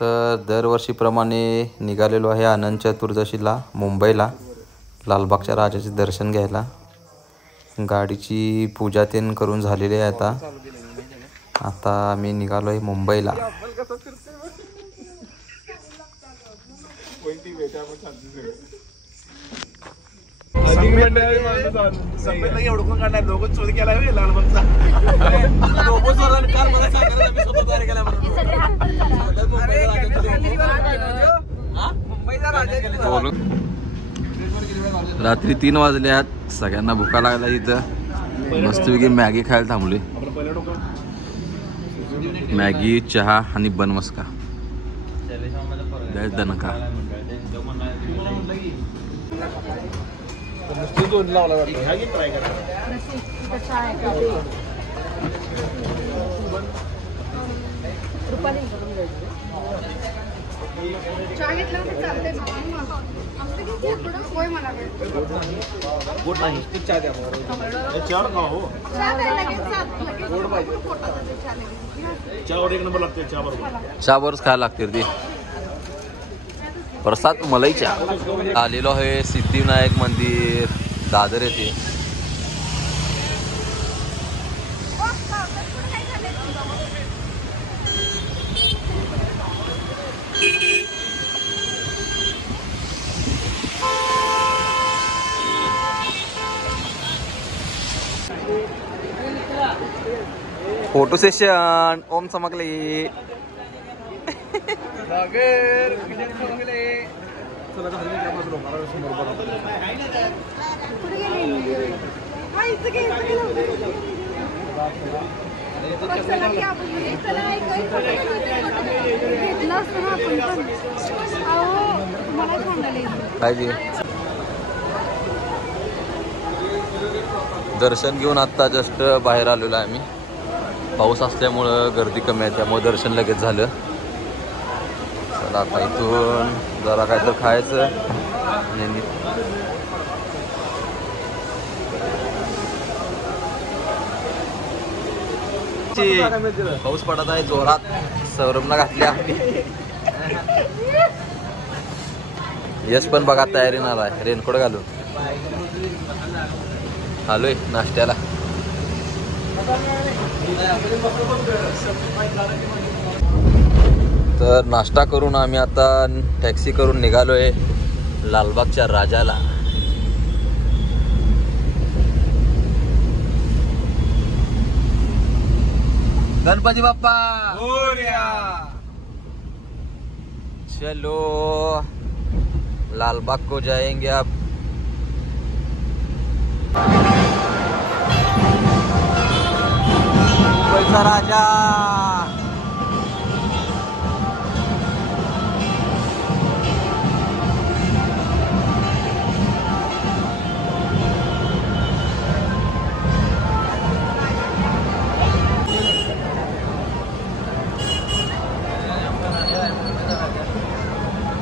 तर दरवर्षीप्रमाणे निघालेलो आहे अनंत चतुर्दशीला मुंबईला लालबागच्या राजाचे दर्शन घ्यायला. गाडीची पूजा तेन करून झालेली आहे. आता आम्ही निघालो आहे मुंबईला. रात्री 3 वाजल्यात. सगळ्यांना भुका लागला. इथं मस्तपैकी मॅगी खायला थांबलोय. मॅगी, चहा आणि बन मस्का दणका. चहा बरोबर खायला लागते ती. प्रसाद मलाई चहा. आलेलो आहे सिद्धिविनायक मंदिर दादर येथे. Photo session. ओम चमकले. दर्शन घेऊन आता जस्ट बाहेर आलेलो आहे आम्ही. पाऊस असल्यामुळं गर्दी कमी आहे, त्यामुळे दर्शन लगेच झालं. चला आता इथून जरा काय तर खायचं. पाऊस पडत आहे जोरात. सौरभला घातल्या. यश पण बघा तयारीनं आलाय रेनकोट घालून. आलोय नाश्त्याला. तर नाश्ता करून आम्ही आता टॅक्सी करून निघालोय लालबागच्या राजाला. गणपती बाप्पा मोरया. चलो लालबाग को जाएंगे अब. मुंबईचा राजा.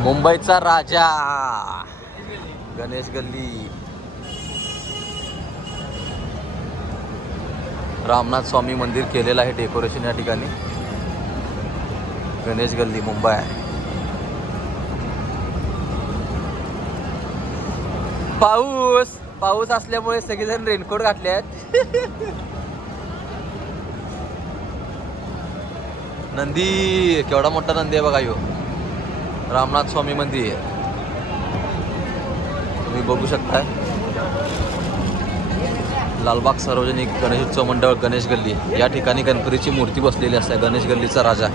मुंबईचा राजा गणेश गल्ली. रामनाथ स्वामी मंदिर केलेलं आहे डेकोरेशन या ठिकाणी. गणेश गल्ली मुंबई. पाऊस असल्यामुळे सगळेजण रेनकोट घातले आहेत. नंदी केवढा मोठा नंदी आहे बघा. यो रामनाथ स्वामी मंदिर तुम्ही बघू शकताय. लालबाग सार्वजनिक गणेशोत्सव मंडळ गणेश गल्ली या ठिकाणी गणपतीची मूर्ती बसलेली असते. गणेश गल्लीचा राजा.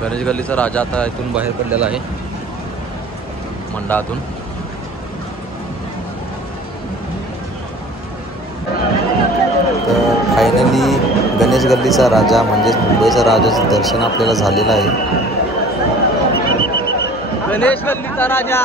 गणेश गल्लीचा राजा आता इथून बाहेर पडलेला आहे मंडळातून. तर फायनली गणेश गल्लीचा राजा म्हणजेच मुंबईचा राजाचं दर्शन आपल्याला झालेलं आहे. गणेश गल्लीचा राजा.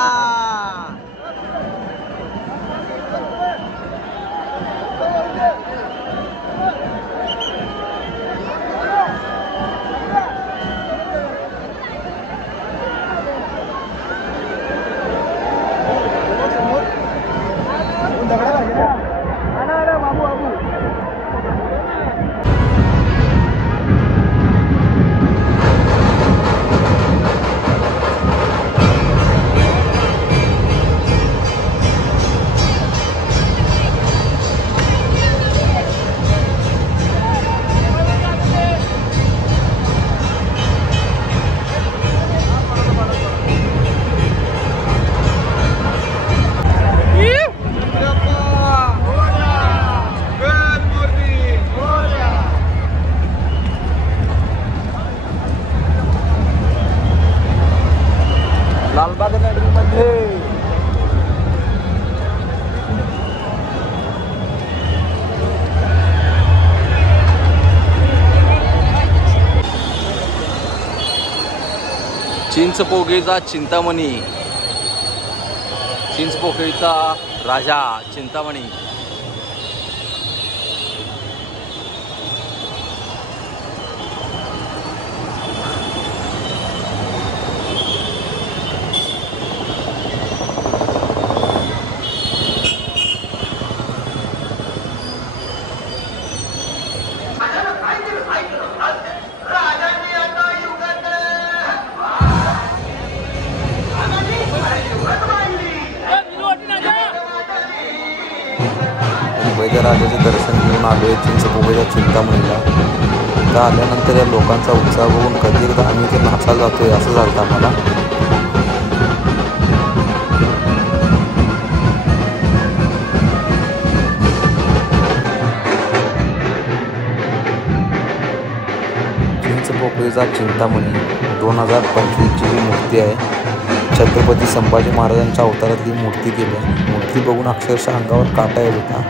चिंचपोकळीचा चिंतामणी, चिंचपोकळीचा राजा चिंतामणी. मुंबईच्या राजाचे दर्शन घेऊन आलोय चिंचपोकळीच्या चिंतामणीला. इथं आल्यानंतर या लोकांचा उत्साह बघून कधी एकदा आम्ही इथे नाचायला जातोय असं झालं आम्हाला. चिंचपोकळीचा चिंतामणी 2025ची ही मूर्ती आहे. छत्रपती संभाजी महाराजांच्या अवतारातली मूर्ती केली आहे. मूर्ती बघून अक्षरशः अंगावर काटा येत होता.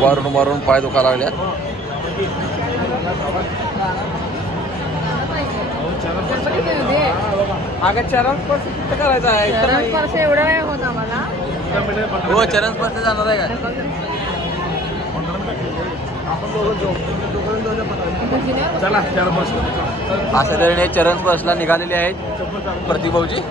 मारून मारून पाय दुखायला लागल्यात. चरण स्पर्श करायचा आहे. चरण स्पर्श एवढा वेळ होता मला. हो चरण स्पर्श जाणार आहे का? अशा तऱ्हेने चरण स्पर्शला निघालेले आहेत प्रतिभाऊजी.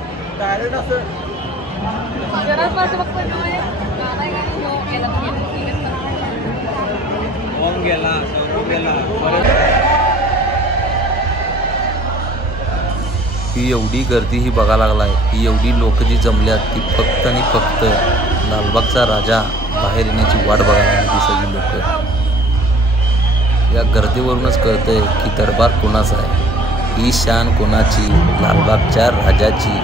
ही एवढी गर्दी ही बघायला लागलाय. ही एवढी लोक जी जमल्यात ती फक्त आणि फक्त लालबागचा राजा बाहेर येण्याची वाट बघायला ती सगळी लोक. या गर्दीवरूनच कळतंय की दरबार कोणाचा आहे. ही शान कोणाची? लालबागच्या राजाची.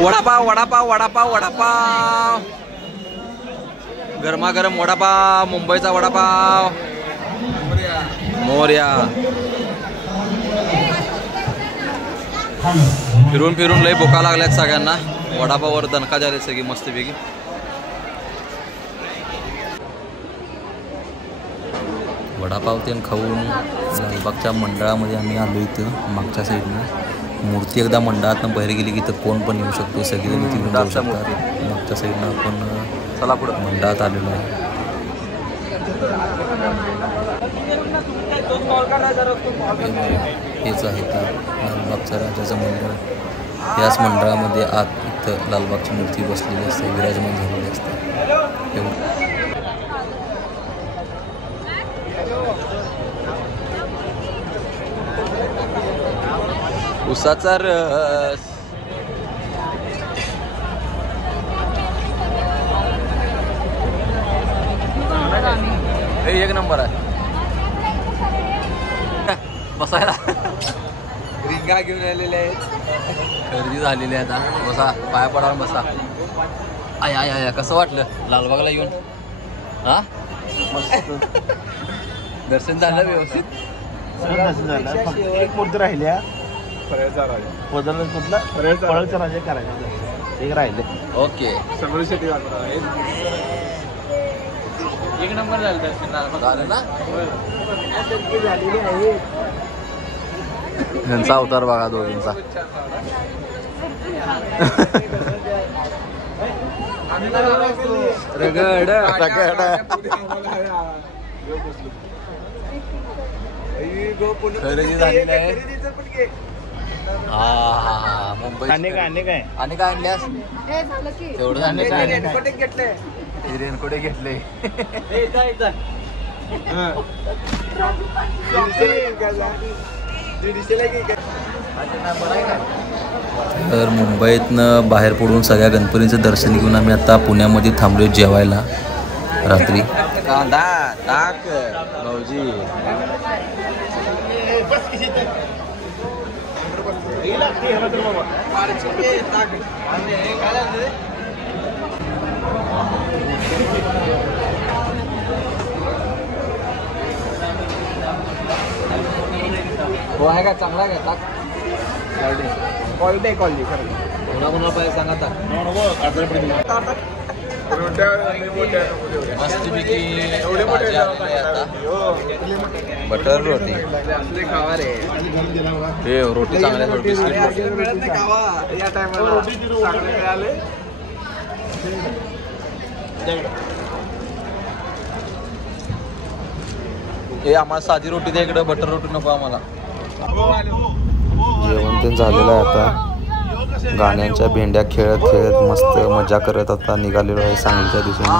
वडापाव वडापाव वडापाव वडापाव, गरमागरम वडापाव, मुंबईचा वडापाव मोर्या. फिरून फिरून लय भुका लागल्यात सगळ्यांना. वडापाववर दणका झाले सगळी मस्तपैकी. वडापाव ते खाऊन लालबागच्या मंडळामध्ये आम्ही आलो. इथं मागच्या साईडनं मूर्ती एकदा मंडळातनं बाहेर गेली की इथं कोण पण येऊ शकतो, सगळेजण तिकडून जाऊ शकतात. मागच्या साईडनं आपण चला पुढं मंडळात आलेलो आहे. हेच आहे ते लालबागच्या राजाचं मंडळ. याच मंडळामध्ये आत इथं लालबागची मूर्ती बसलेली असते, विराजमान झालेली असते. उसाचा रस, एक नंबर आहे. बसायला रिंगा घेऊन आलेले आहेत, खरेदी झालेली आहे. आता बसा, पाया पडावून बसा. आय आय आय, कसं वाटलं लालबागला येऊन? हा, दर्शन झालं व्यवस्थित? दर्शन झालं. एक मूर्ती राहिल्या, पळळचा राजा करायचा, एक राहिले. ओके, एक नंबर झालं दर्शन झालं ना. ह्यांचा अवतार बघा दोघींचा. रगड खरेदी झालेली आहे. हा, मुंबई. आणि काय आणल्यास? तेवढं रेनकोट घेतले. तर मुंबईतनं बाहेर पडून सगळ्या गणपतींचं दर्शन घेऊन आम्ही आता पुण्यामध्ये थांबलो जेवायला रात्री. कांदा टाक भाऊजी. हो आहे का, चांगला आहे का? क्वालिटी क्वालिटी कोणा कोणाला पाहिजे सांगा आता. मस्तपैकी भाजी आलेली आहे आता. बटर रोटी, हे रोटी चांगल्या, बिस्किट रोटी. हे आम्हाला साधी रोटी द्या इकडं, बटर रोटी नको आम्हाला. जेवण ते झालेलं आहे आता. गाण्यांच्या भेंड्या खेळत खेळत मस्त मजा करत आता निघालेलो आहे सांगलीच्या दिशेने.